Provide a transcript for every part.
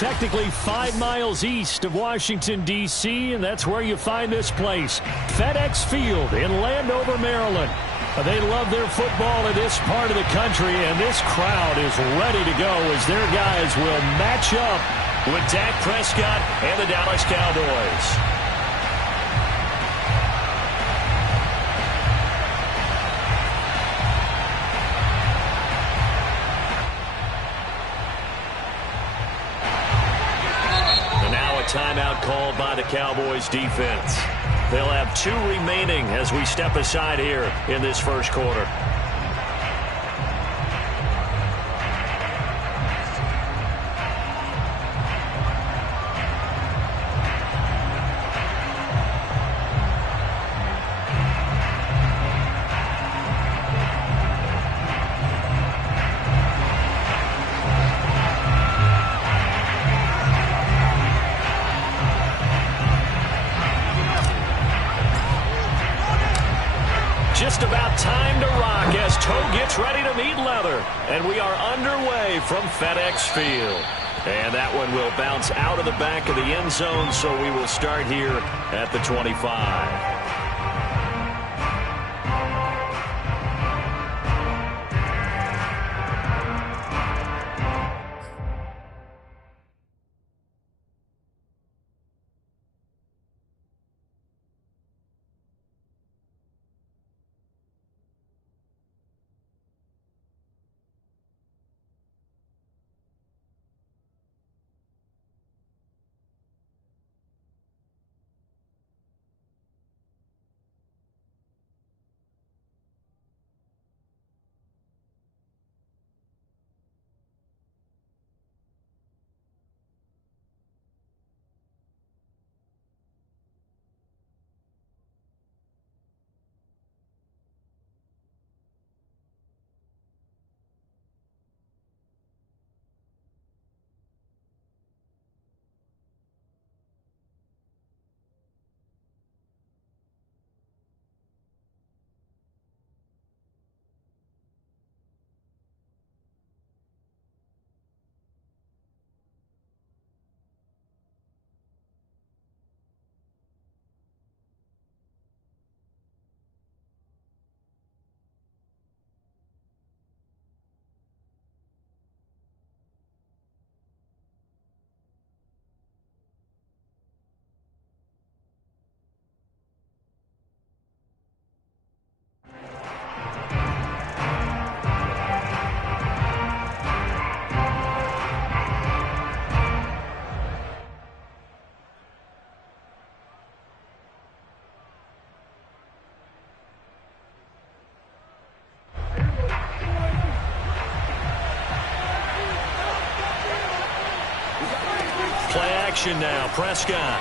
technically 5 miles east of Washington, D.C., and that's where you find this place, FedEx Field in Landover, Maryland. They love their football in this part of the country, and this crowd is ready to go as their guys will match up with Dak Prescott and the Dallas Cowboys. Timeout called by the Cowboys defense. They'll have 2 remaining as we step aside here in this first quarter. Just about time to rock as Toe gets ready to meet leather. And we are underway from FedEx Field. And that one will bounce out of the back of the end zone, so we will start here at the 25. Now, Prescott.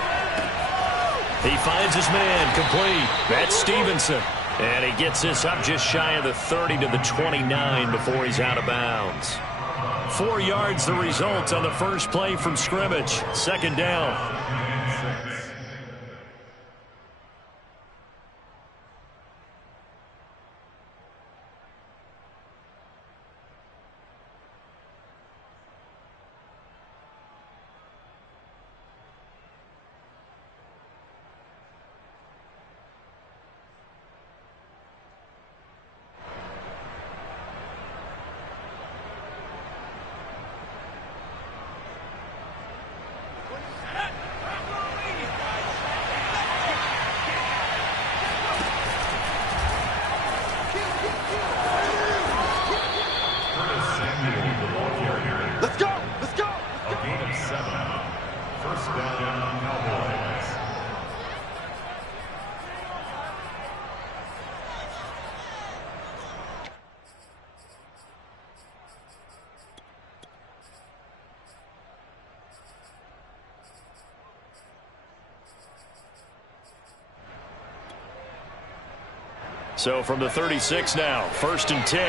He finds his man complete. That's Stevenson. And he gets this up just shy of the 30 to the 29 before he's out of bounds. 4 yards the result on the first play from scrimmage. Second down. So from the 36 now, 1st and 10.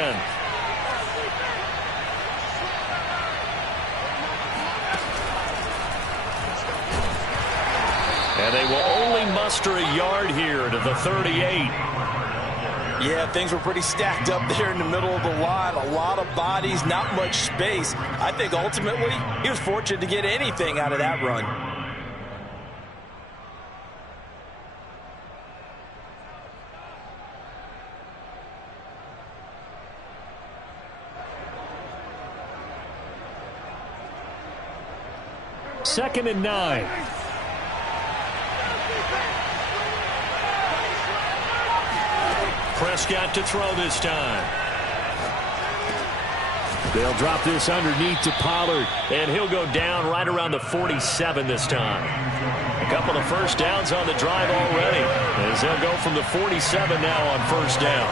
And they will only muster a yard here to the 38. Yeah, things were pretty stacked up there in the middle of the line. A lot of bodies, not much space. I think ultimately he was fortunate to get anything out of that run. Second and 9. Prescott to throw this time. They'll drop this underneath to Pollard, and he'll go down right around the 47 this time. A couple of first downs on the drive already, as they'll go from the 47 now on first down.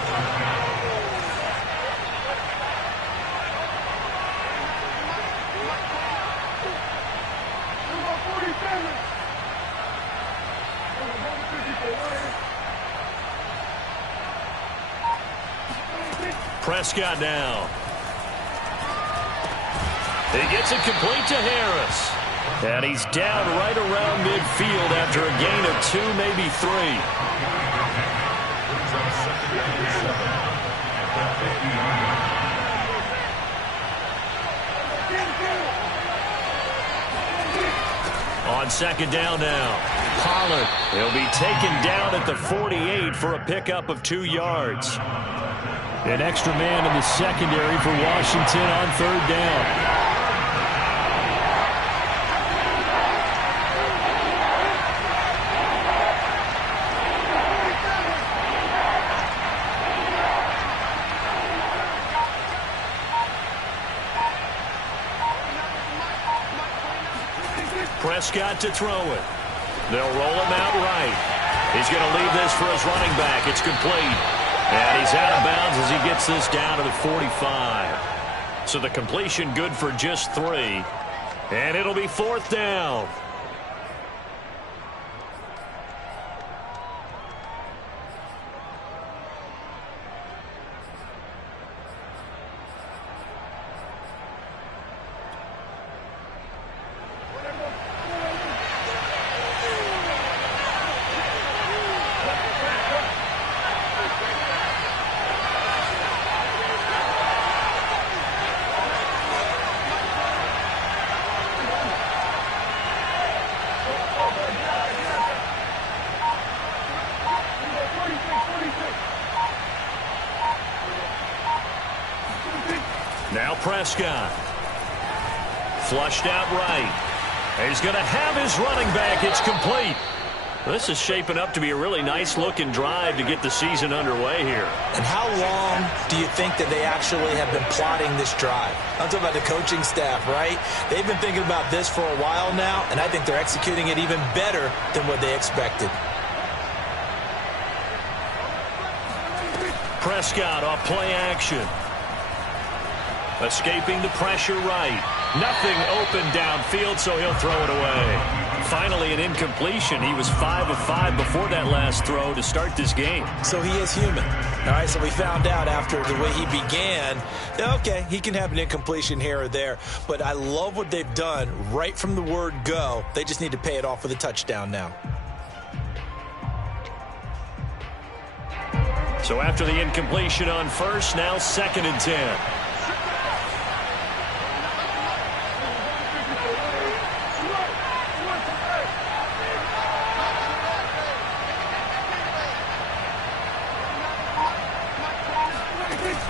Prescott now. He gets it complete to Harris. And he's down right around midfield after a gain of 2, maybe 3. On second down now. Pollard. He'll be taken down at the 48 for a pickup of 2 yards. An extra man in the secondary for Washington on third down. Prescott to throw it. They'll roll him out right. He's going to leave this for his running back. It's complete. And he's out of bounds as he gets this down to the 45. So the completion good for just 3. And it'll be fourth down. Now Prescott. Flushed out right. He's going to have his running back. It's complete. This is shaping up to be a really nice-looking drive to get the season underway here. And how long do you think that they actually have been plotting this drive? I'm talking about the coaching staff, right? They've been thinking about this for a while now, and I think they're executing it even better than what they expected. Prescott off play action. Escaping the pressure right. Nothing open downfield, so he'll throw it away. Finally, an incompletion. He was 5 of 5 before that last throw to start this game. So he is human. All right, so we found out after the way he began, okay, he can have an incompletion here or there, but I love what they've done right from the word go. They just need to pay it off with a touchdown now. So after the incompletion on first, now 2nd and 10.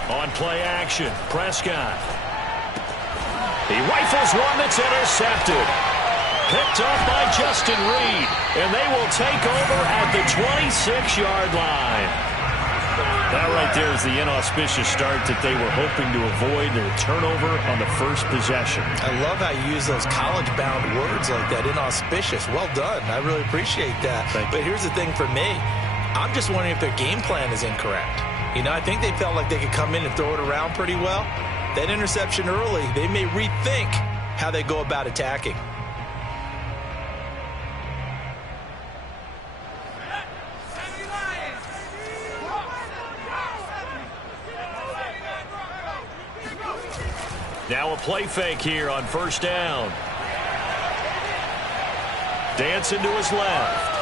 On play action, Prescott. He rifles one that's intercepted. Picked off by Justin Reed. And they will take over at the 26-yard line. That right there is the inauspicious start that they were hoping to avoid, their turnover on the first possession. I love how you use those college-bound words like that, inauspicious. Well done. I really appreciate that. But here's the thing for me. I'm just wondering if their game plan is incorrect. You know, I think they felt like they could come in and throw it around pretty well. That interception early, they may rethink how they go about attacking. Now a play fake here on first down. Dancing to his left.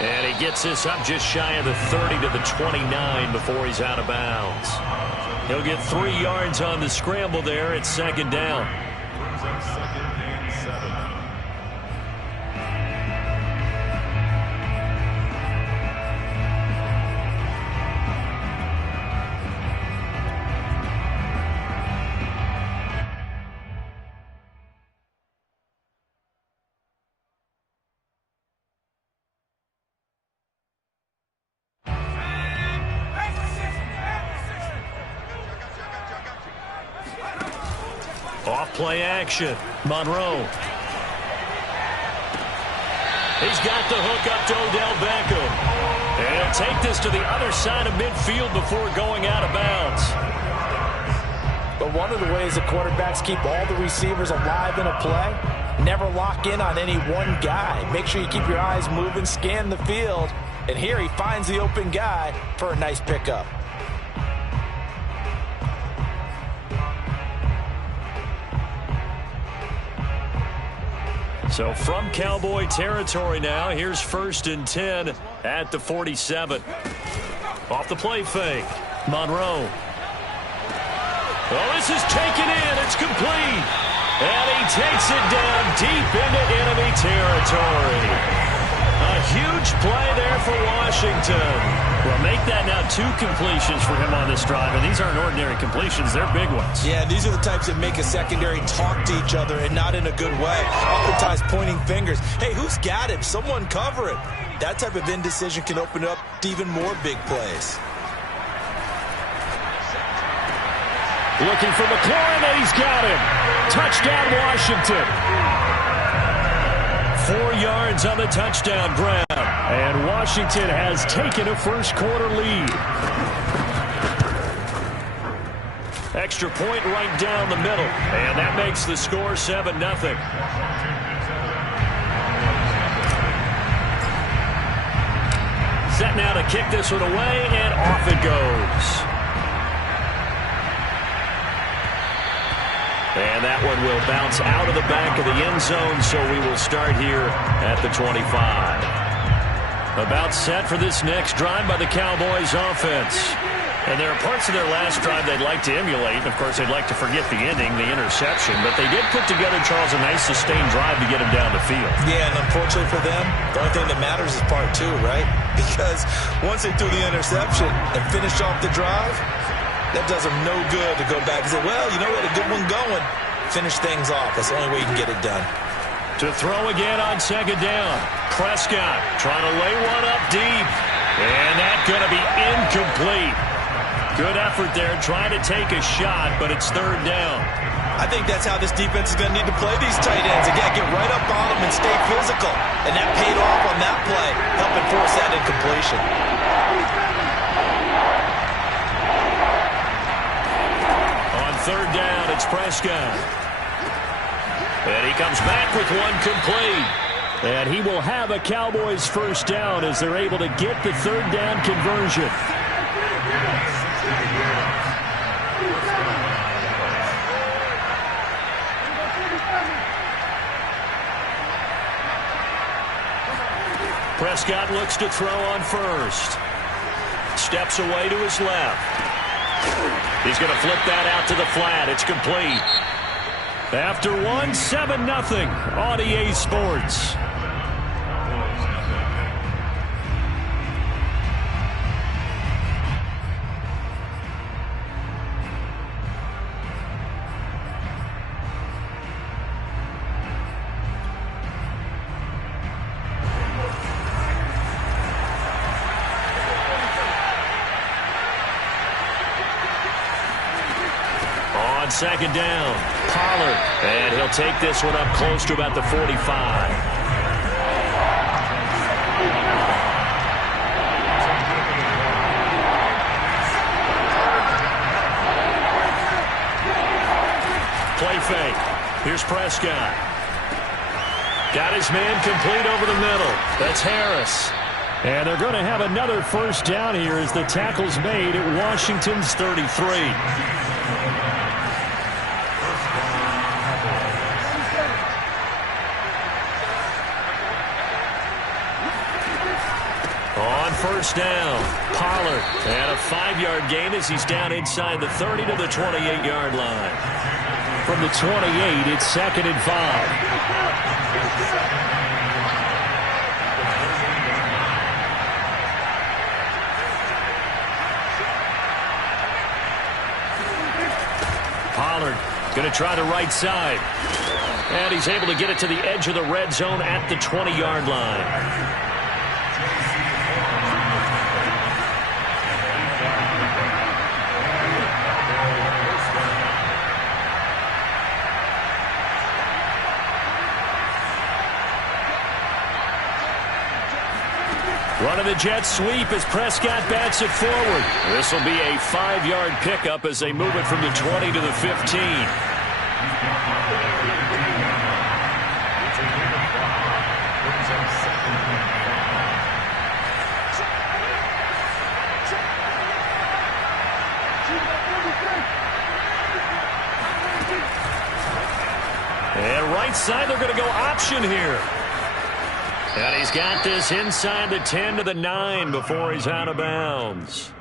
And he gets this up just shy of the 30 to the 29 before he's out of bounds. He'll get 3 yards on the scramble there. It's second down. Off play action. Monroe. He's got the hook up to Odell Beckham. And he'll take this to the other side of midfield before going out of bounds. But one of the ways that quarterbacks keep all the receivers alive in a play, never lock in on any one guy. Make sure you keep your eyes moving, scan the field. And here he finds the open guy for a nice pickup. So from Cowboy territory now, here's 1st and 10 at the 47. Off the play fake. Monroe. Well, this is taken in. It's complete. And he takes it down deep into enemy territory. A huge play there for Washington. Well, make that now 2 completions for him on this drive, and these aren't ordinary completions. They're big ones. Yeah, these are the types that make a secondary talk to each other and not in a good way. Oftentimes pointing fingers. Hey, who's got him? Someone cover it. That type of indecision can open up to even more big plays. Looking for McLaurin, and he's got him. Touchdown, Washington. 4 yards on the touchdown grab. And Washington has taken a first-quarter lead. Extra point right down the middle. And that makes the score 7-0. Set now to kick this one away, and off it goes. And that one will bounce out of the back of the end zone, so we will start here at the 25. About set for this next drive by the Cowboys offense. And there are parts of their last drive they'd like to emulate. Of course, they'd like to forget the ending, the interception. But they did put together, Charles, a nice sustained drive to get him down the field. Yeah, and unfortunately for them, the only thing that matters is part 2, right? Because once they threw the interception and finished off the drive, that does them no good to go back and say, well, you know, we had a good one going. Finish things off. That's the only way you can get it done. To throw again on second down. Prescott trying to lay one up deep. And that's going to be incomplete. Good effort there trying to take a shot, but it's 3rd down. I think that's how this defense is going to need to play these tight ends. Again, get right up on them and stay physical. And that paid off on that play, helping force that incompletion. On 3rd down, it's Prescott. And he comes back with one complete. And he will have a Cowboys first down as they're able to get the 3rd down conversion. Prescott looks to throw on first. Steps away to his left. He's going to flip that out to the flat. It's complete. After 1, 7-0 on EA Sports. On second down, Pollard. And he'll take this one up close to about the 45. Play fake. Here's Prescott. Got his man complete over the middle. That's Harris. And they're going to have another first down here as the tackle's made at Washington's 33. On first down, Pollard. And a 5-yard gain as he's down inside the 30 to the 28-yard line. From the 28, it's 2nd and 5. Pollard going to try the right side. And he's able to get it to the edge of the red zone at the 20-yard line. Running the jet sweep as Prescott bats it forward. This will be a 5-yard pickup as they move it from the 20 to the 15. And right side, they're going to go option here. And he's got this inside the 10 to the 9 before he's out of bounds.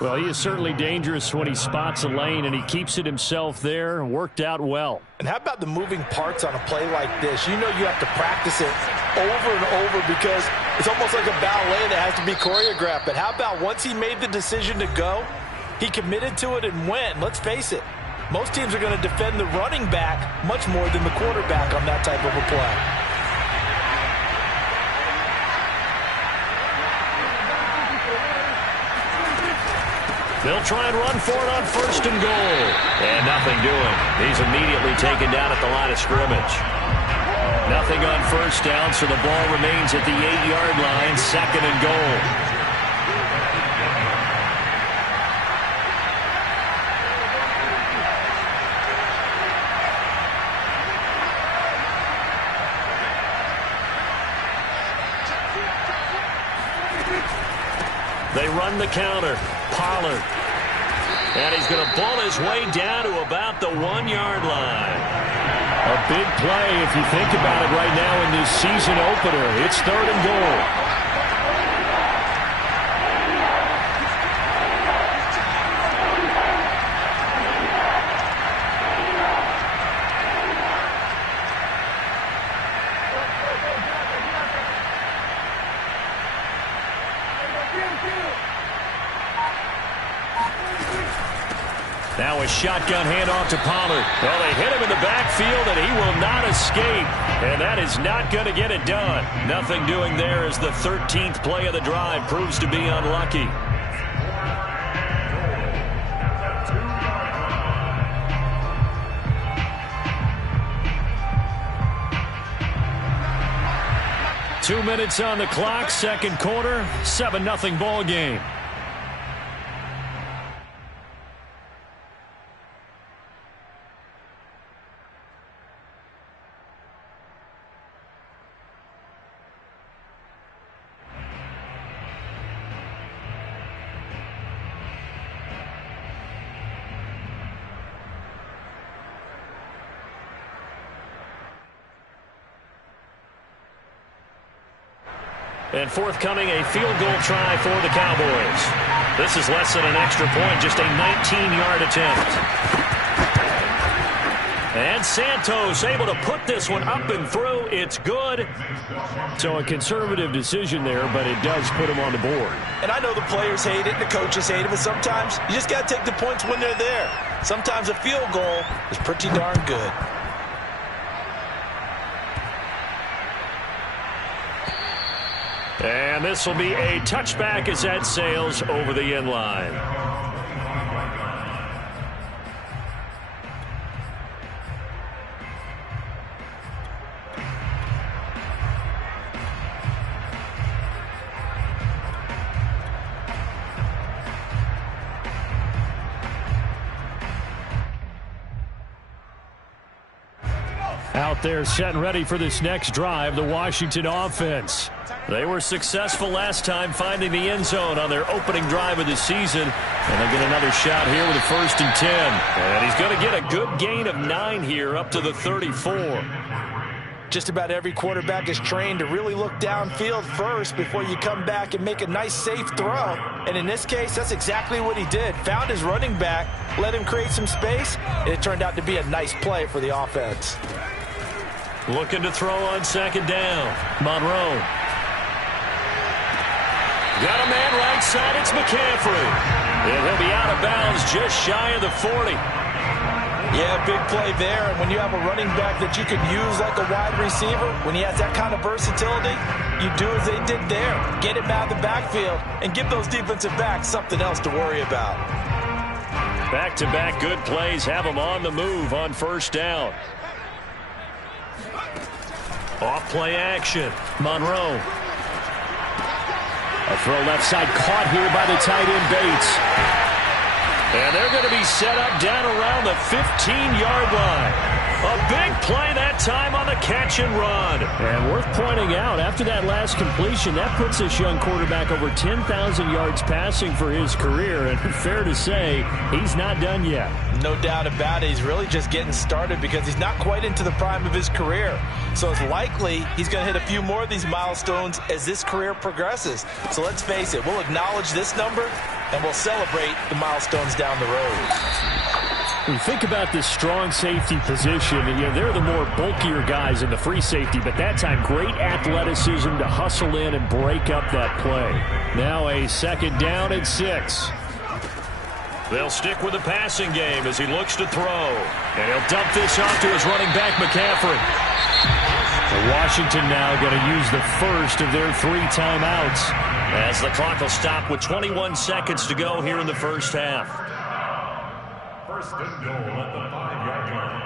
Well, he is certainly dangerous when he spots a lane, and he keeps it himself there. Worked out well. And how about the moving parts on a play like this? You know you have to practice it over and over because it's almost like a ballet that has to be choreographed. But how about once he made the decision to go, he committed to it and went. Let's face it, most teams are going to defend the running back much more than the quarterback on that type of a play. They'll try and run for it on 1st and goal. And nothing doing. He's immediately taken down at the line of scrimmage. Nothing on 1st down, so the ball remains at the 8-yard line, 2nd and goal. They run the counter. Pollard. And he's going to ball his way down to about the 1-yard line. A big play if you think about it right now in this season opener. It's 3rd and goal. Now a shotgun handoff to Pollard. Well, they hit him in the backfield, and he will not escape. And that is not going to get it done. Nothing doing there as the 13th play of the drive proves to be unlucky. Two minutes on the clock, 2nd quarter, 7-0 ball game. And forthcoming, a field goal try for the Cowboys. This is less than an extra point, just a 19-yard attempt. And Santos able to put this one up and through. It's good. So a conservative decision there, but it does put him on the board. And I know the players hate it, and the coaches hate it, but sometimes you just got to take the points when they're there. Sometimes a field goal is pretty darn good. And this will be a touchback as that sails over the end line. Out there set and ready for this next drive, the Washington offense. They were successful last time finding the end zone on their opening drive of the season. And they get another shot here with a 1st and 10. And he's going to get a good gain of 9 here up to the 34. Just about every quarterback is trained to really look downfield first before you come back and make a nice, safe throw. And in this case, that's exactly what he did. Found his running back, let him create some space, and it turned out to be a nice play for the offense. Looking to throw on second down. Monroe. Got a man right side. It's McCaffrey. And he'll be out of bounds just shy of the 40. Yeah, big play there. And when you have a running back that you can use like a wide receiver, when he has that kind of versatility, you do as they did there. Get him out of the backfield and give those defensive backs something else to worry about. Back-to-back good plays have him on the move on first down. Off play action. Monroe. A throw left side caught here by the tight end Bates. And they're going to be set up down around the 15-yard line. A big play that time on the catch and run. And worth pointing out, after that last completion, that puts this young quarterback over 10,000 yards passing for his career. And fair to say, he's not done yet. No doubt about it. He's really just getting started because he's not quite into the prime of his career. So it's likely he's going to hit a few more of these milestones as this career progresses. So let's face it, we'll acknowledge this number and we'll celebrate the milestones down the road. When you think about this strong safety position, and they're the more bulkier guys in the free safety, but that time great athleticism to hustle in and break up that play. Now a second down and 6. They'll stick with the passing game as he looks to throw. And he'll dump this off to his running back, McCaffrey. Washington now going to use the first of their 3 timeouts as the clock will stop with 21 seconds to go here in the first half. First and goal at the 5-yard line.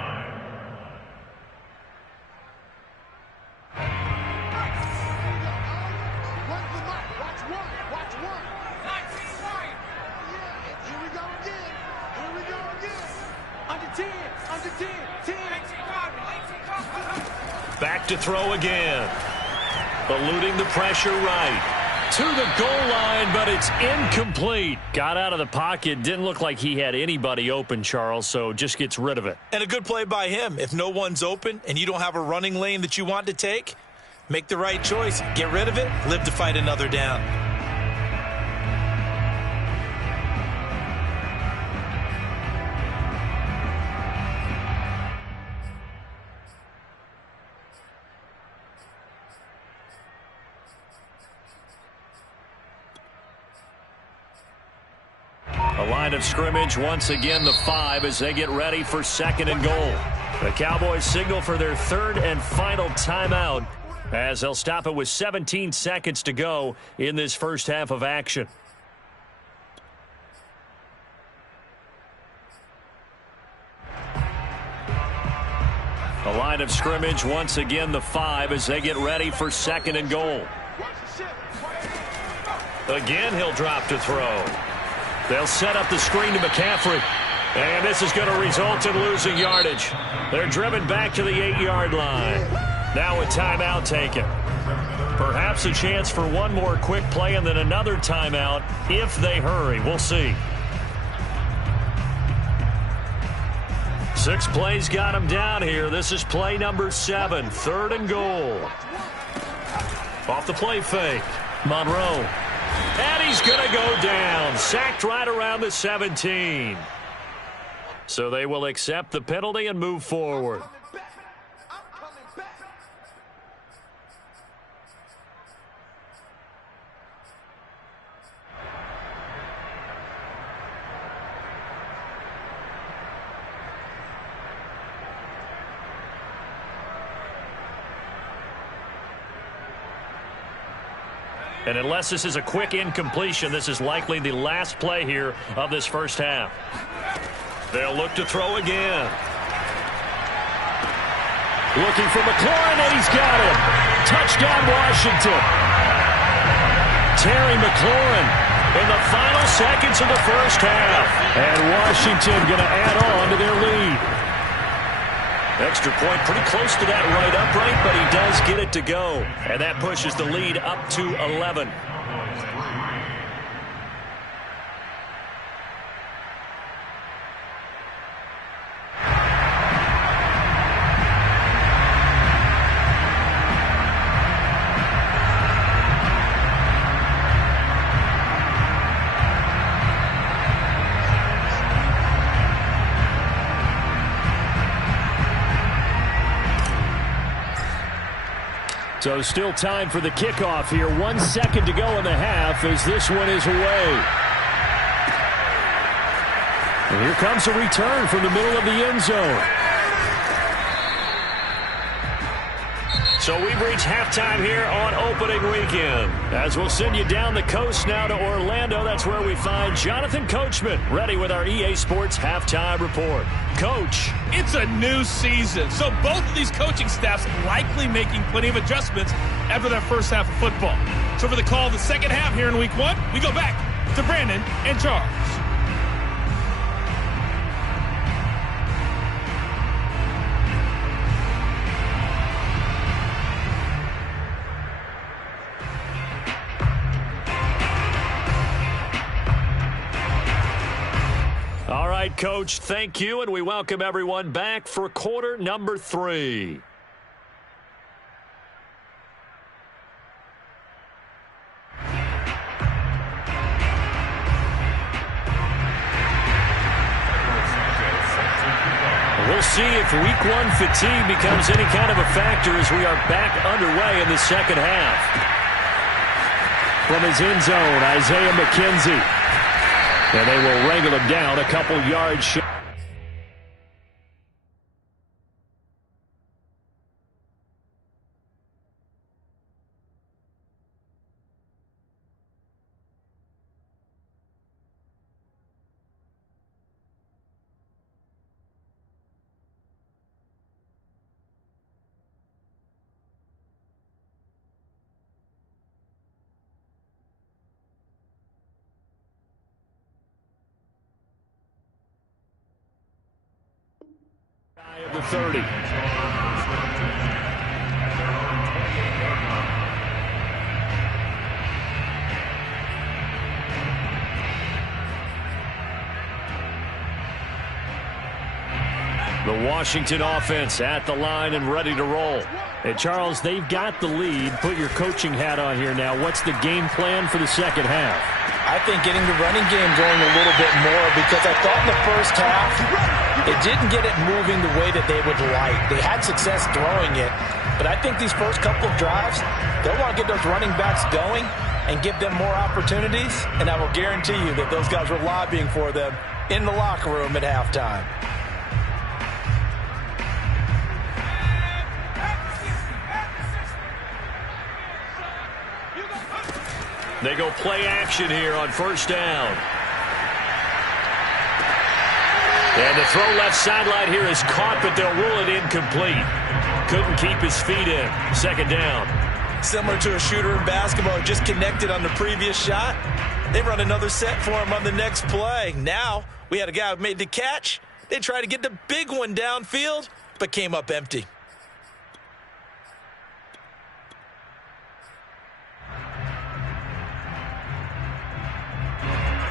Back to throw again. Eluding the pressure right. To the goal line, but it's incomplete. Got out of the pocket. Didn't look like he had anybody open, Charles, so just gets rid of it. And a good play by him. If no one's open and you don't have a running lane that you want to take, make the right choice. Get rid of it. Live to fight another down. A line of scrimmage, once again the 5 as they get ready for second and goal. The Cowboys signal for their third and final timeout as they'll stop it with 17 seconds to go in this first half of action. A line of scrimmage, once again the 5 as they get ready for second and goal. Again, he'll drop to throw. They'll set up the screen to McCaffrey. And this is going to result in losing yardage. They're driven back to the 8-yard line. Now a timeout taken. Perhaps a chance for one more quick play and then another timeout if they hurry. We'll see. 6 plays got him down here. This is play number 7, third and goal. Off the play fake. Monroe. And he's going to go down. Sacked right around the 17. So they will accept the penalty and move forward. And unless this is a quick incompletion, this is likely the last play here of this first half. They'll look to throw again. Looking for McLaurin, and he's got him. Touchdown, Washington. Terry McLaurin in the final seconds of the first half. And Washington going to add on to their lead. Extra point pretty close to that right upright, but he does get it to go. And that pushes the lead up to 11. So still time for the kickoff here. 1 second to go in the half as this one is away. And here comes a return from the middle of the end zone. So we've reached halftime here on opening weekend. As we'll send you down the coast now to Orlando, that's where we find Jonathan Coachman ready with our EA Sports halftime report. Coach. It's a new season, so both of these coaching staffs likely making plenty of adjustments after that first half of football. So for the call of the second half here in week one, we go back to Brandon and Charles. All right, Coach, thank you, and we welcome everyone back for quarter number 3. We'll see if week 1 fatigue becomes any kind of a factor as we are back underway in the second half. From his end zone, Isaiah McKenzie. And they will wrangle him down a couple yards short. Of the 30. The Washington offense at the line and ready to roll. And Charles, they've got the lead. Put your coaching hat on here now. What's the game plan for the second half? I think getting the running game going a little bit more, because I thought in the first half it didn't get it moving the way that they would like. They had success throwing it, but I think these first couple of drives, they'll want to get those running backs going and give them more opportunities, and I will guarantee you that those guys were lobbying for them in the locker room at halftime. They go play action here on first down. And the throw left sideline here is caught, but they'll rule it incomplete. Couldn't keep his feet in. Second down. Similar to a shooter in basketball, just connected on the previous shot. They run another set for him on the next play. Now we had a guy who made the catch. They tried to get the big one downfield, but came up empty.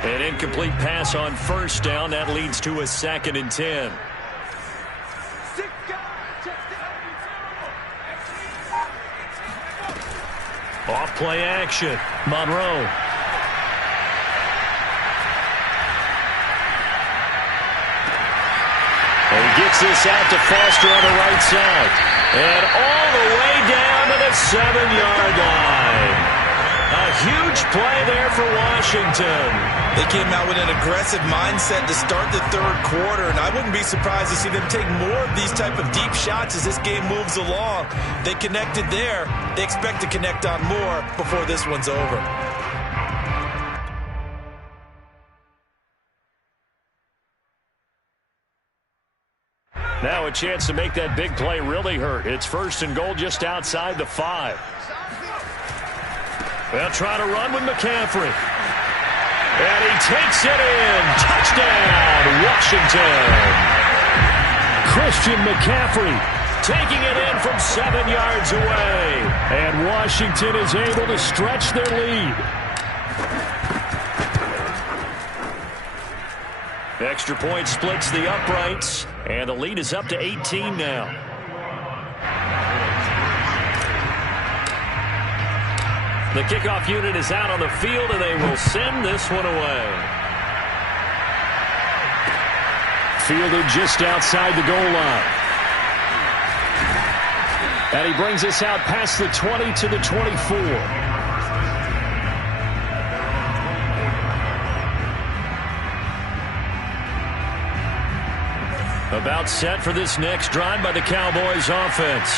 An incomplete pass on first down. That leads to a 2nd and 10. Off play action. Monroe. And he gets this out to Foster on the right side. And all the way down to the 7-yard line. A huge play there for Washington. They came out with an aggressive mindset to start the third quarter, and I wouldn't be surprised to see them take more of these type of deep shots as this game moves along. They connected there. They expect to connect on more before this one's over. Now a chance to make that big play really hurt. It's 1st and goal just outside the 5. They'll try to run with McCaffrey. And he takes it in. Touchdown, Washington. Christian McCaffrey taking it in from 7 yards away. And Washington is able to stretch their lead. Extra point splits the uprights. And the lead is up to 18 now. The kickoff unit is out on the field, and they will send this one away. Fielded just outside the goal line. And he brings us out past the 20 to the 24. About set for this next drive by the Cowboys offense.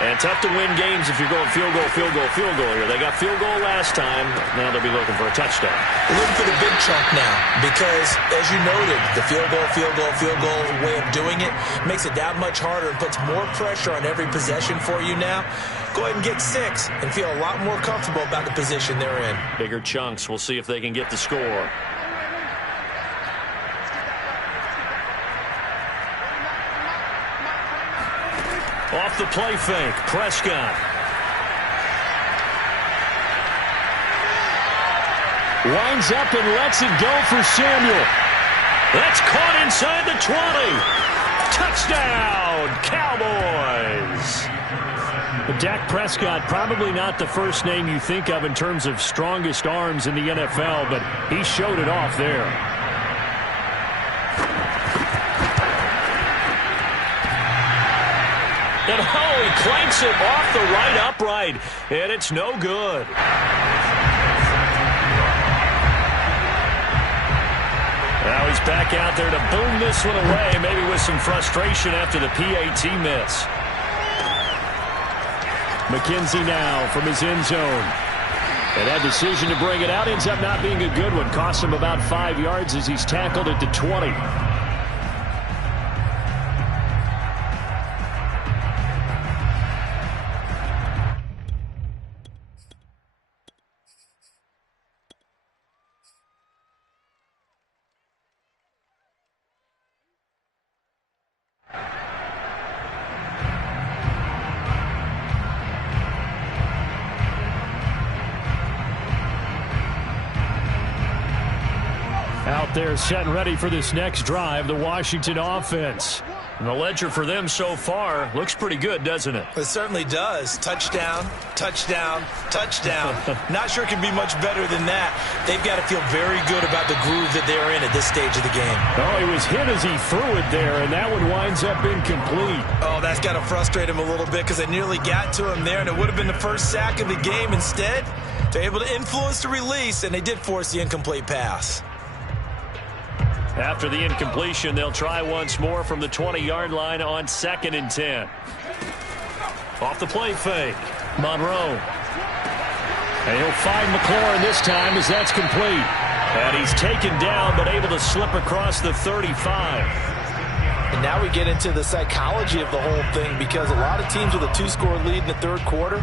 And tough to win games if you're going field goal, field goal, field goal here. They got field goal last time. Now they'll be looking for a touchdown. Looking for the big chunk now because, as you noted, the field goal way of doing it makes it that much harder and puts more pressure on every possession for you now. Go ahead and get 6 and feel a lot more comfortable about the position they're in. Bigger chunks. We'll see if they can get the score. Off the play fake, Prescott. Winds up and lets it go for Samuel. That's caught inside the 20. Touchdown, Cowboys. Dak Prescott, probably not the first name you think of in terms of strongest arms in the NFL, but he showed it off there. And oh, he clanks it off the right upright, and it's no good. Now he's back out there to boom this one away, maybe with some frustration after the PAT miss. McKenzie now from his end zone. And that decision to bring it out ends up not being a good one. Cost him about 5 yards as he's tackled at the 20. Out there set and ready for this next drive, the Washington offense. And the ledger for them so far looks pretty good, doesn't it? It certainly does. Touchdown, touchdown, touchdown. Not sure it can be much better than that. They've got to feel very good about the groove that they're in at this stage of the game. Oh, he was hit as he threw it there, and that one winds up incomplete. Oh, that's got to frustrate him a little bit because they nearly got to him there, and it would have been the first sack of the game. Instead, they're able to influence the release, and they did force the incomplete pass. After the incompletion, they'll try once more from the 20-yard line on 2nd and 10. Off the play fake, Monroe. And he'll find McLaurin this time as that's complete. And he's taken down but able to slip across the 35. And now we get into the psychology of the whole thing because a lot of teams with a 2-score lead in the third quarter,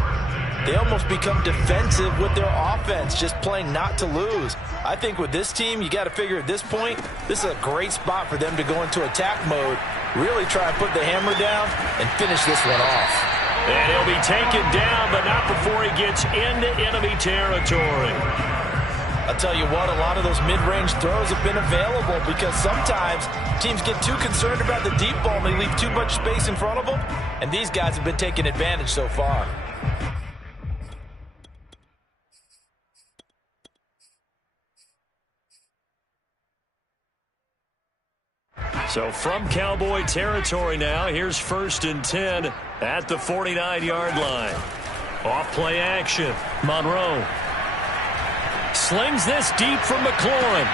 they almost become defensive with their offense, just playing not to lose. I think with this team, you got to figure at this point, this is a great spot for them to go into attack mode, really try and put the hammer down and finish this one off. And he'll be taken down, but not before he gets into enemy territory. I'll tell you what, a lot of those mid-range throws have been available because sometimes teams get too concerned about the deep ball and they leave too much space in front of them, and these guys have been taking advantage so far. So from Cowboy territory now, here's 1st and 10 at the 49-yard line. Off play action, Monroe. Slings this deep from McLaurin.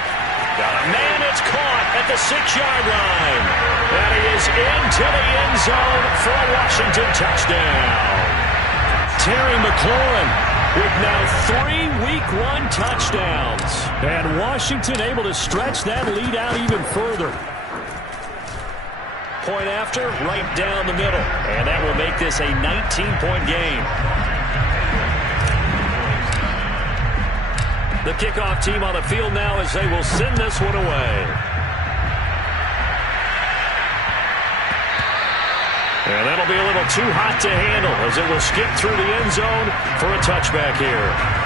Got a man that's caught at the 6-yard line. And he is into the end zone for a Washington touchdown. Terry McLaurin with now 3 Week 1 touchdowns. And Washington able to stretch that lead out even further. Point after, right down the middle. And that will make this a 19-point game. The kickoff team on the field now as they will send this one away. And that'll be a little too hot to handle as it will skip through the end zone for a touchback here.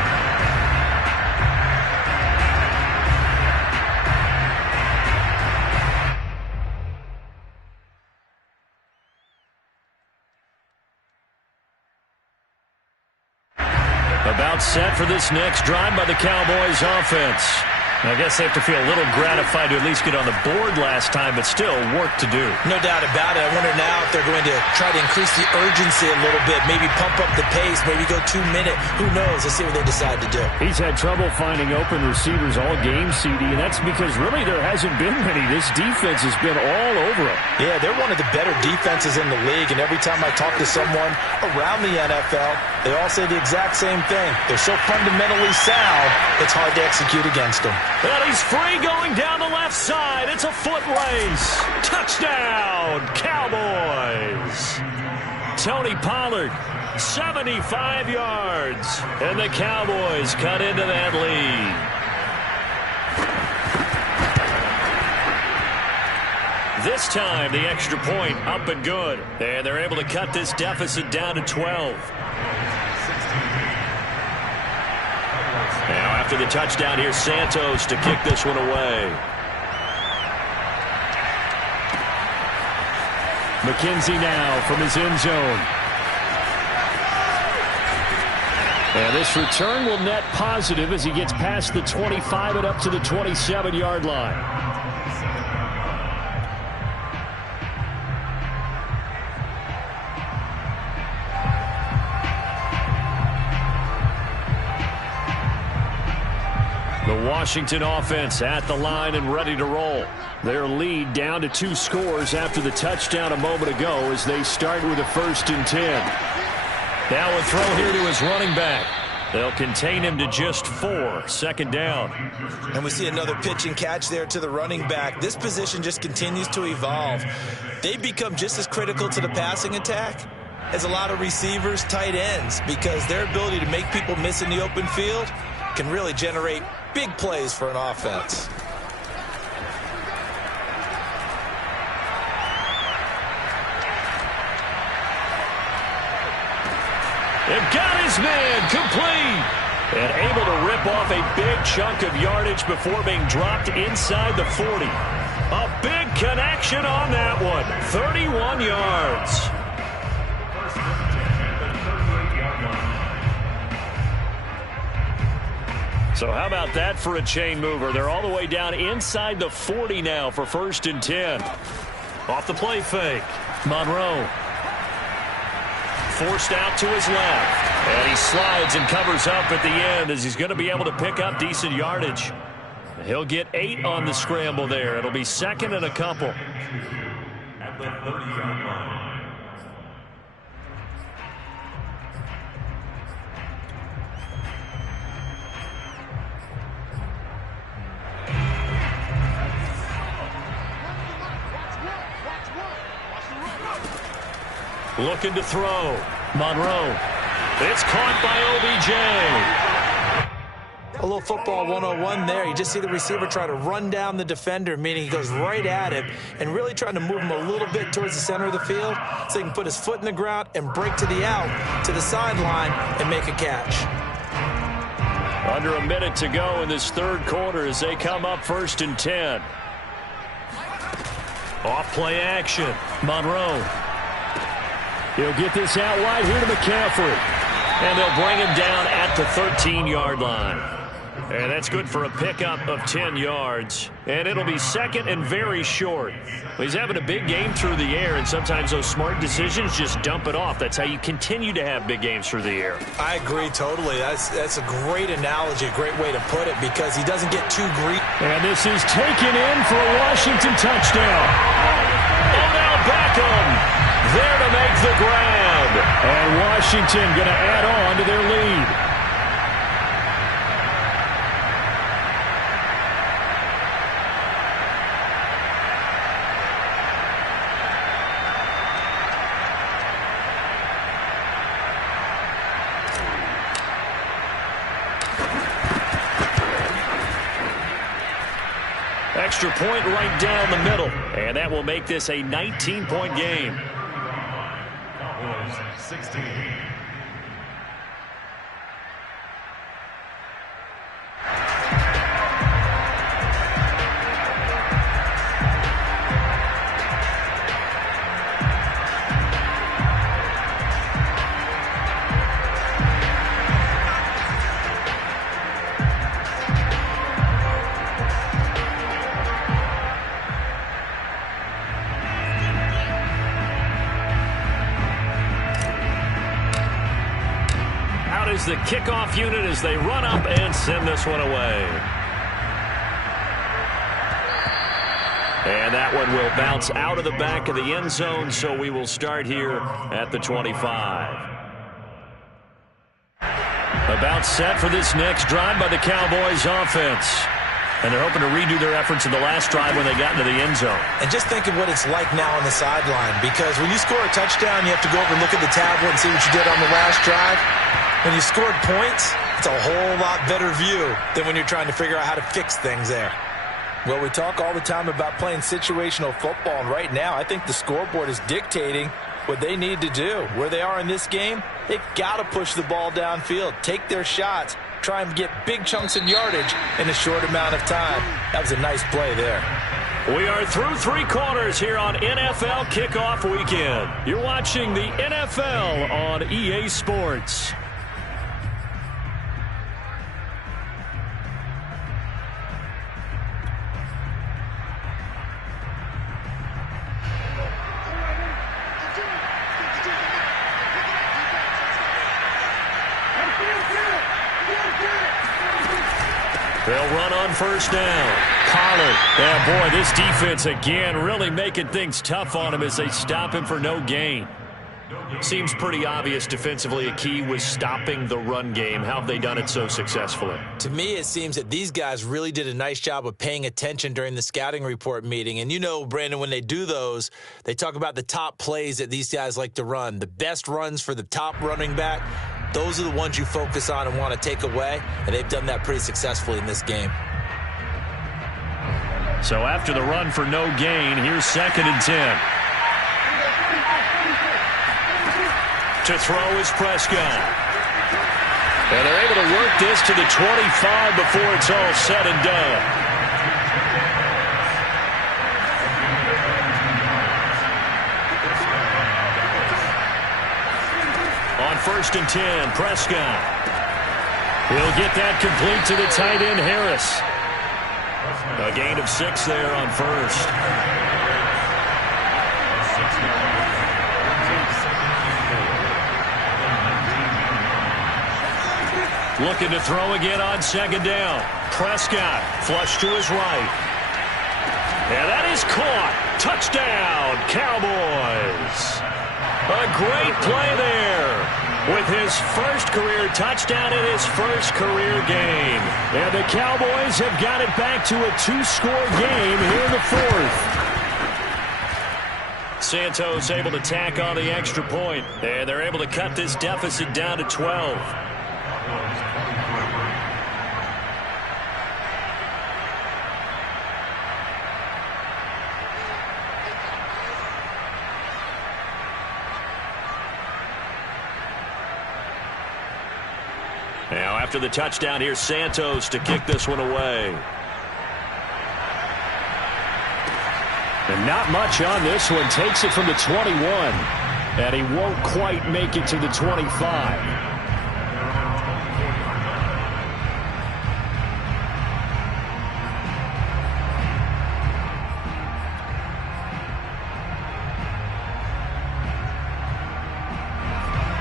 About set for this next drive by the Cowboys offense. I guess they have to feel a little gratified to at least get on the board last time, but still work to do. No doubt about it. I wonder now if they're going to try to increase the urgency a little bit, maybe pump up the pace, maybe go 2-minute. Who knows? Let's see what they decide to do. He's had trouble finding open receivers all game, CD, and that's because really there hasn't been many. This defense has been all over him. Yeah, they're one of the better defenses in the league, and every time I talk to someone around the NFL, they all say the exact same thing. They're so fundamentally sound, it's hard to execute against them. Well, he's free going down the left side. It's a foot race. Touchdown, Cowboys. Tony Pollard, 75 yards. And the Cowboys cut into that lead. This time, the extra point up and good. And they're able to cut this deficit down to 12. Now, after the touchdown, here's Santos to kick this one away. McKenzie now from his end zone. And this return will net positive as he gets past the 25 and up to the 27-yard line. The Washington offense at the line and ready to roll. Their lead down to 2 scores after the touchdown a moment ago as they start with a 1st and 10. Now a throw here to his running back. They'll contain him to just 4, 2nd down. And we see another pitch and catch there to the running back. This position just continues to evolve. They've become just as critical to the passing attack as a lot of receivers, tight ends, because their ability to make people miss in the open field can really generate big plays for an offense. They've got his man complete. And able to rip off a big chunk of yardage before being dropped inside the 40. A big connection on that one. 31 yards. So how about that for a chain mover? They're all the way down inside the 40 now for 1st and 10. Off the play fake. Monroe. Forced out to his left. And he slides and covers up at the end as he's going to be able to pick up decent yardage. He'll get 8 on the scramble there. It'll be 2nd and a couple. At the 30-yard line. Looking to throw. Monroe. It's caught by OBJ. A little football 101 there. You just see the receiver try to run down the defender, meaning he goes right at him and really trying to move him a little bit towards the center of the field so he can put his foot in the ground and break to the out, to the sideline, and make a catch. Under a minute to go in this 3rd quarter as they come up 1st and 10. Off play action. Monroe. He'll get this out wide here to McCaffrey. And they'll bring him down at the 13-yard line. And that's good for a pickup of 10 yards. And it'll be 2nd and very short. Well, he's having a big game through the air, and sometimes those smart decisions just dump it off. That's how you continue to have big games through the air. I agree totally. That's a great analogy, a great way to put it, because he doesn't get too greedy. And this is taken in for a Washington touchdown. Odell Beckham there to make the grab. And Washington going to add on to their lead. Extra point right down the middle. And that will make this a 19-point game. Cowboys 16. kickoff unit as they run up and send this one away. And that one will bounce out of the back of the end zone, so we will start here at the 25. About set for this next drive by the Cowboys offense. And they're hoping to redo their efforts in the last drive when they got into the end zone. And just think of what it's like now on the sideline, because when you score a touchdown, you have to go over and look at the tablet and see what you did on the last drive. When you scored points, it's a whole lot better view than when you're trying to figure out how to fix things there. Well, we talk all the time about playing situational football, and right now I think the scoreboard is dictating what they need to do. Where they are in this game, they've got to push the ball downfield, take their shots, try and get big chunks of yardage in a short amount of time. That was a nice play there. We are through 3 quarters here on NFL Kickoff Weekend. You're watching the NFL on EA Sports. They'll run on first down. Pollard. Yeah, boy, this defense again really making things tough on him as they stop him for no gain. Seems pretty obvious defensively a key was stopping the run game. How have they done it so successfully? To me, it seems that these guys really did a nice job of paying attention during the scouting report meeting. And you know, Brandon, when they do those, they talk about the top plays that these guys like to run. The best runs for the top running back. Those are the ones you focus on and want to take away, and they've done that pretty successfully in this game. So after the run for no gain, here's 2nd and 10. To throw is Prescott. And they're able to work this to the 25 before it's all said and done. On 1st and 10, Prescott. He'll get that complete to the tight end, Harris. A gain of 6 there on 1st. Looking to throw again on 2nd down. Prescott, flush to his right. And that is caught. Touchdown, Cowboys. A great play there with his first career touchdown in his first career game. And the Cowboys have got it back to a 2-score game here in the 4th. Santos able to tack on the extra point, and they're able to cut this deficit down to 12. Now, after the touchdown, here's Santos to kick this one away. And not much on this one. Takes it from the 21. And he won't quite make it to the 25.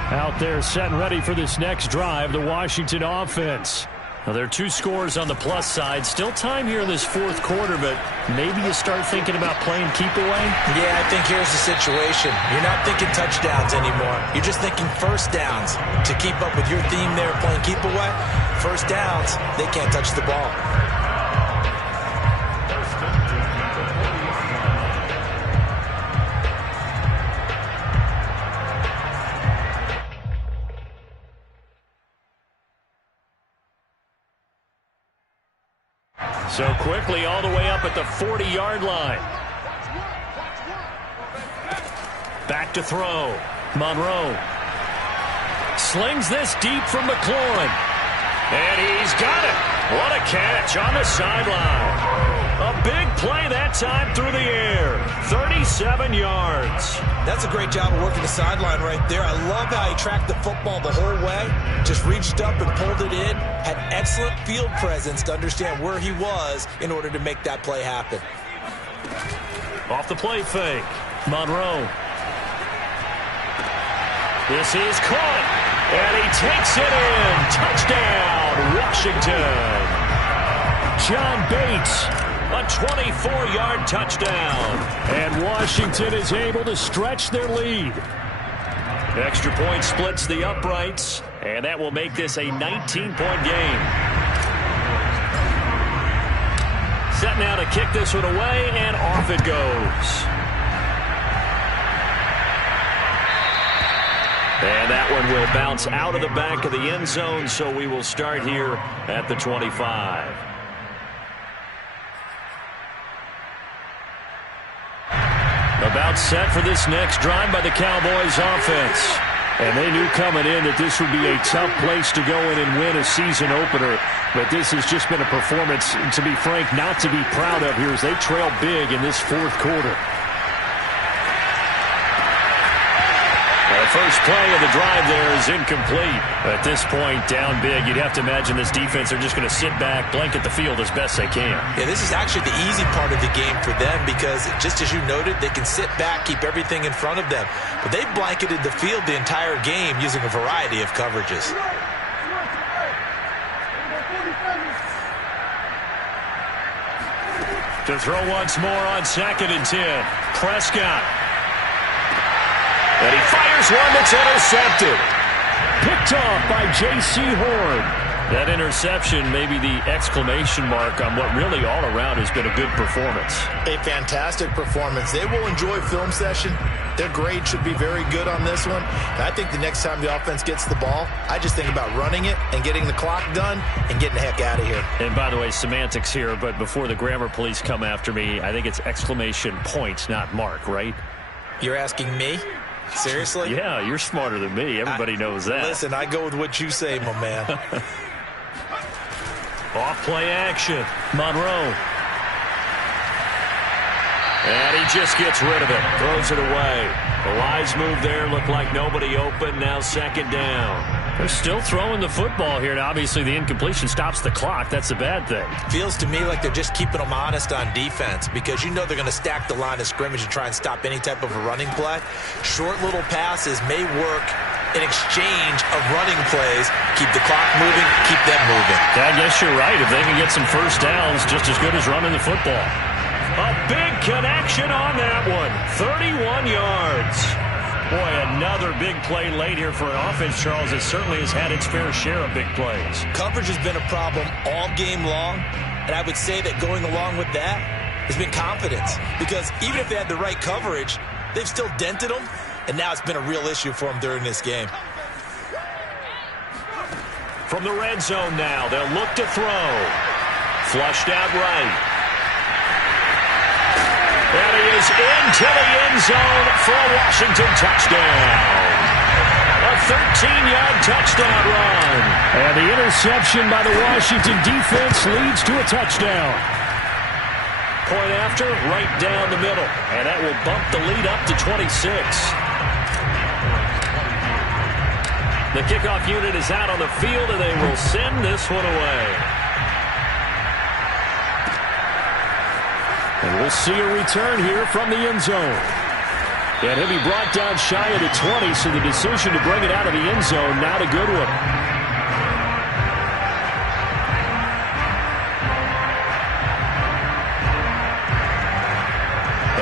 Out there set and ready for this next drive, the Washington offense. Now, there are 2 scores on the plus side. Still time here in this 4th quarter, but maybe you start thinking about playing keep away? Yeah, I think here's the situation. You're not thinking touchdowns anymore. You're just thinking first downs. To keep up with your theme there, playing keep away, first downs, they can't touch the ball. So quickly all the way up at the 40-yard line. Back to throw. Monroe slings this deep from McLaurin. And he's got it. What a catch on the sideline. A big play that time through the air. 37 yards. That's a great job of working the sideline right there. I love how he tracked the football the whole way. Just reached up and pulled it in. Had excellent field presence to understand where he was in order to make that play happen. Off the play fake. Monroe. This is caught. And he takes it in. Touchdown, Washington. John Bates, a 24-yard touchdown. And Washington is able to stretch their lead. Extra point splits the uprights, and that will make this a 19-point game. Set now to kick this one away, and off it goes. And that one will bounce out of the back of the end zone, so we will start here at the 25. About set for this next drive by the Cowboys offense. And they knew coming in that this would be a tough place to go in and win a season opener. But this has just been a performance, to be frank, not to be proud of here as they trail big in this fourth quarter. The first play of the drive there is incomplete. At this point, down big, you'd have to imagine this defense are just going to sit back, blanket the field as best they can. Yeah, this is actually the easy part of the game for them because, just as you noted, they can sit back, keep everything in front of them. But they've blanketed the field the entire game using a variety of coverages. To throw once more on 2nd and 10. Prescott. And he fires one that's intercepted. Picked off by J.C. Horn. That interception may be the exclamation mark on what really all around has been a good performance. A fantastic performance. They will enjoy film session. Their grade should be very good on this one. And I think the next time the offense gets the ball, I just think about running it and getting the clock done and getting the heck out of here. And by the way, semantics here, but before the grammar police come after me, I think it's exclamation point, not mark, right? You're asking me? Seriously? Yeah, you're smarter than me. Everybody knows that. Listen, I go with what you say, my man. Off play action. Monroe. And he just gets rid of it. Throws it away. The wise move there. Looked like nobody open. Now 2nd down. They're still throwing the football here. Now, obviously, the incompletion stops the clock. That's a bad thing. Feels to me like they're just keeping them honest on defense because you know they're going to stack the line of scrimmage and try and stop any type of a running play. Short little passes may work in exchange of running plays. Keep the clock moving, keep them moving. I guess you're right. If they can get some first downs, just as good as running the football. A big connection on that one. 31 yards. Boy, another big play late here for an offense, Charles, that certainly has had its fair share of big plays. Coverage has been a problem all game long, and I would say that going along with that has been confidence. Because even if they had the right coverage, they've still dented them, and now it's been a real issue for them during this game. From the red zone now, they'll look to throw. Flushed out right. And he is into the end zone for a Washington touchdown. A 13-yard touchdown run. And the interception by the Washington defense leads to a touchdown. Point after, right down the middle. And that will bump the lead up to 26. The kickoff unit is out on the field, and they will send this one away. And we'll see a return here from the end zone. And he'll be brought down shy of the 20, so the decision to bring it out of the end zone, not a good one.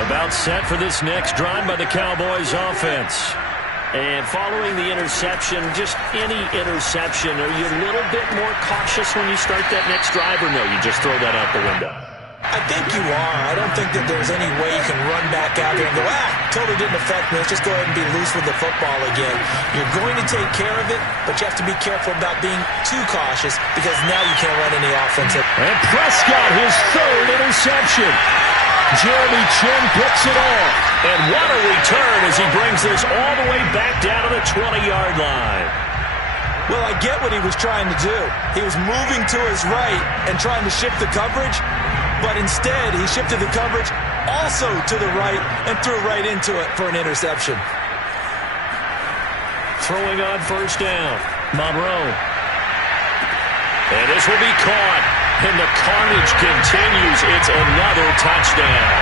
About set for this next drive by the Cowboys offense. And following the interception, just any interception, are you a little bit more cautious when you start that next drive, or no, you just throw that out the window? I think you are. I don't think that there's any way you can run back out there and go, totally didn't affect me. Let's just go ahead and be loose with the football again. You're going to take care of it, but you have to be careful about being too cautious because now you can't run any offense. And Prescott, his 3rd interception. Jeremy Chin picks it off. And what a return as he brings this all the way back down to the 20-yard line. Well, I get what he was trying to do. He was moving to his right and trying to shift the coverage, but instead he shifted the coverage also to the right and threw right into it for an interception. Throwing on 1st down, Monroe. And this will be caught. And the carnage continues. It's another touchdown.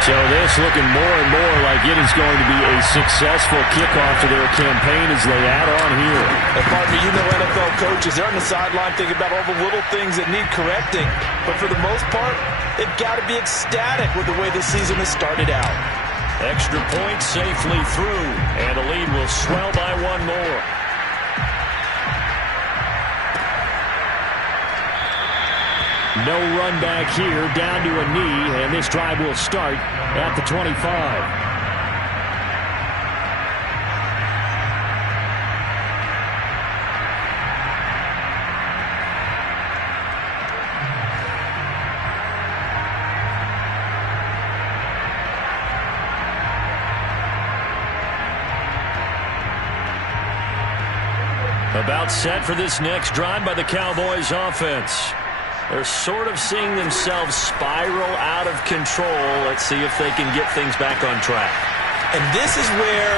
So this looking more and more like it is going to be a successful kickoff to their campaign as they add on here. And partner, you know NFL coaches, they're on the sideline thinking about all the little things that need correcting. But for the most part, they've got to be ecstatic with the way this season has started out. Extra point safely through, and the lead will swell by one more. No run back here, down to a knee, and this drive will start at the 25. About set for this next drive by the Cowboys offense. They're sort of seeing themselves spiral out of control. Let's see if they can get things back on track. And this is where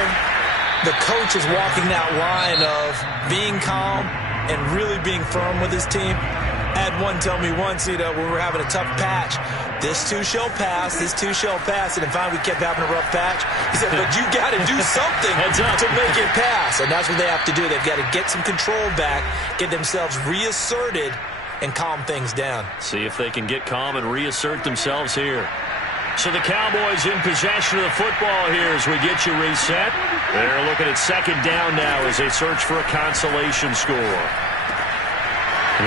the coach is walking that line of being calm and really being firm with his team. I had one tell me once, when we were having a tough patch, this too shall pass, this too shall pass. And finally we kept having a rough patch. He said, but you got to do something to make it pass. And that's what they have to do. They've got to get some control back, get themselves reasserted, and calm things down. See if they can get calm and reassert themselves here. So the Cowboys in possession of the football here as we get you reset. They're looking at second down now as they search for a consolation score.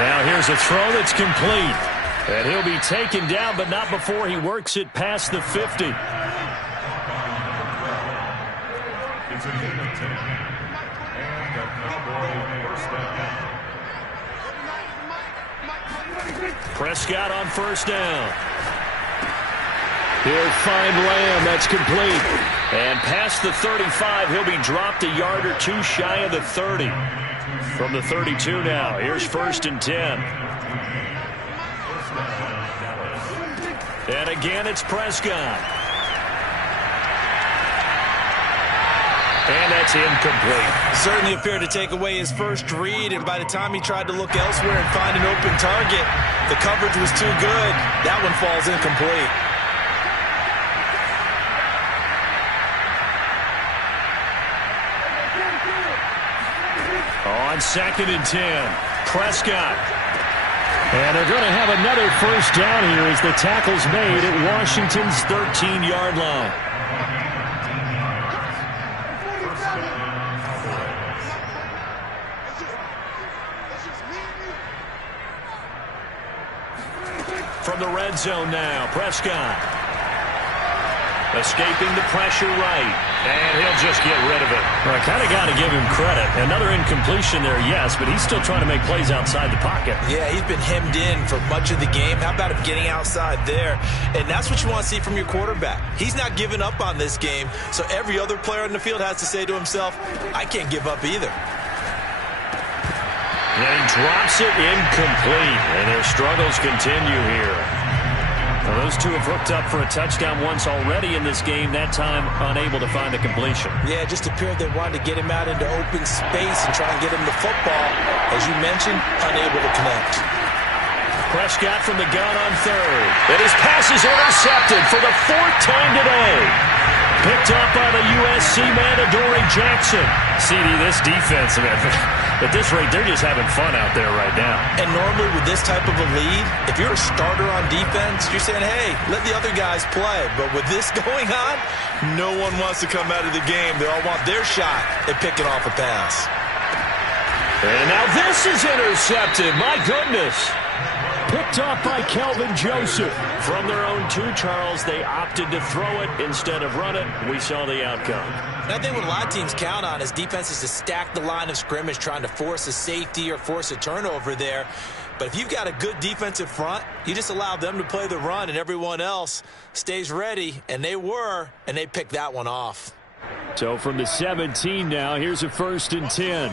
Now here's a throw that's complete. And he'll be taken down, but not before he works it past the 50. It's a gain of 10. And the Cowboys first down. Prescott on first down. He'll find Lamb. That's complete. And past the 35, he'll be dropped a yard or two shy of the 30. From the 32 now, here's first and 10. And again, it's Prescott. And that's incomplete. Certainly appeared to take away his first read, and by the time he tried to look elsewhere and find an open target, the coverage was too good. That one falls incomplete. On second and 10, Prescott. And they're going to have another first down here as the tackle's made at Washington's 13-yard line. From the red zone now, Prescott. Escaping the pressure right. And he'll just get rid of it. Well, I kind of got to give him credit. Another incompletion there, yes, but he's still trying to make plays outside the pocket. Yeah, he's been hemmed in for much of the game. How about him getting outside there? And that's what you want to see from your quarterback. He's not giving up on this game, so every other player on the field has to say to himself, I can't give up either. And he drops it incomplete, and their struggles continue here. Well, those two have hooked up for a touchdown once already in this game, that time unable to find a completion. Yeah, it just appeared they wanted to get him out into open space and try and get him the football. As you mentioned, unable to connect. Prescott from the gun on third. And his pass is intercepted for the fourth time today. Picked up by the USC man, Adoree Jackson. CD, this defense, at this rate, they're just having fun out there right now. And normally with this type of a lead, if you're a starter on defense, you're saying, hey, let the other guys play. But with this going on, no one wants to come out of the game. They all want their shot at picking off a pass. And now this is intercepted. My goodness. Picked off by Kelvin Joseph. From their own 2, Charles, they opted to throw it instead of run it. We saw the outcome. I think what a lot of teams count on is defenses to stack the line of scrimmage, trying to force a safety or force a turnover there. But if you've got a good defensive front, you just allow them to play the run and everyone else stays ready. And they were, and they picked that one off. So from the 17 now, here's a first and 10.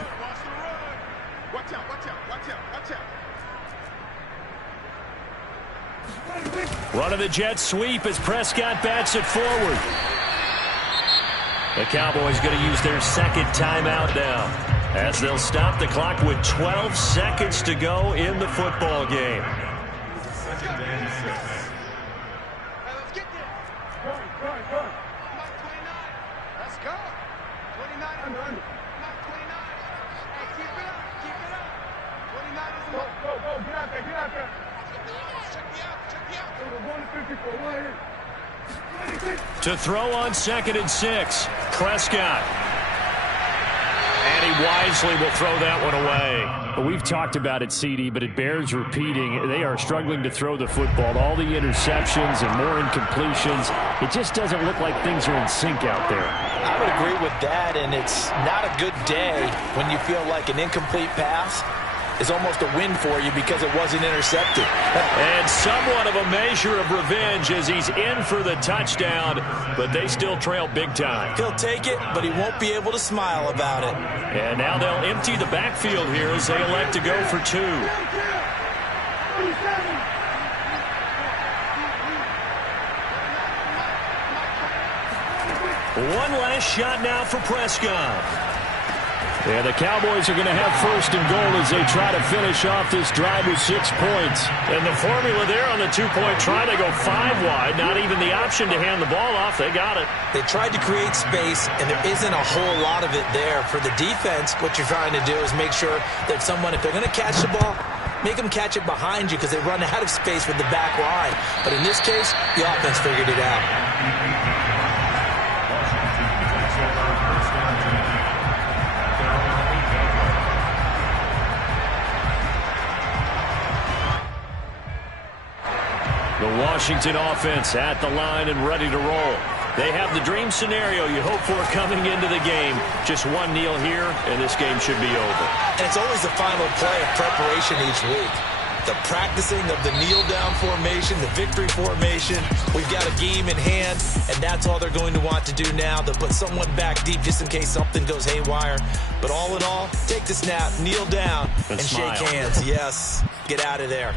Watch out, watch out, watch out, watch out. Running the jet sweep as Prescott bats it forward. The Cowboys going to use their second timeout now, as they'll stop the clock with 12 seconds to go in the football game. Let's go. 29 and 1. 29. Hey, keep it up. Keep it up. 29 is go. Go. Get out there. Get out there. Check me out. Check me out. We're going to 54. Go ahead. To throw on 2nd and 6. Prescott. And he wisely will throw that one away. We've talked about it, CD, but it bears repeating. They are struggling to throw the football. All the interceptions and more incompletions. It just doesn't look like things are in sync out there. I would agree with that, and it's not a good day when you feel like an incomplete pass is almost a win for you because it wasn't intercepted. And somewhat of a measure of revenge as he's in for the touchdown, but they still trail big time. He'll take it, but he won't be able to smile about it. And now they'll empty the backfield here as they elect to go for 2. One last shot now for Prescott. Yeah, the Cowboys are going to have 1st and goal as they try to finish off this drive with 6 points. And the formula there on the 2-point try to go 5 wide. Not even the option to hand the ball off. They got it. They tried to create space, and there isn't a whole lot of it there. For the defense, what you're trying to do is make sure that someone, if they're going to catch the ball, make them catch it behind you because they run out of space with the back line. But in this case, the offense figured it out. The Washington offense at the line and ready to roll. They have the dream scenario you hope for coming into the game. Just one kneel here, and this game should be over. And it's always the final play of preparation each week. The practicing of the kneel-down formation, the victory formation. We've got a game in hand, and that's all they're going to want to do now. They'll put someone back deep just in case something goes haywire. But all in all, take the snap, kneel down, and shake hands. Yes, get out of there.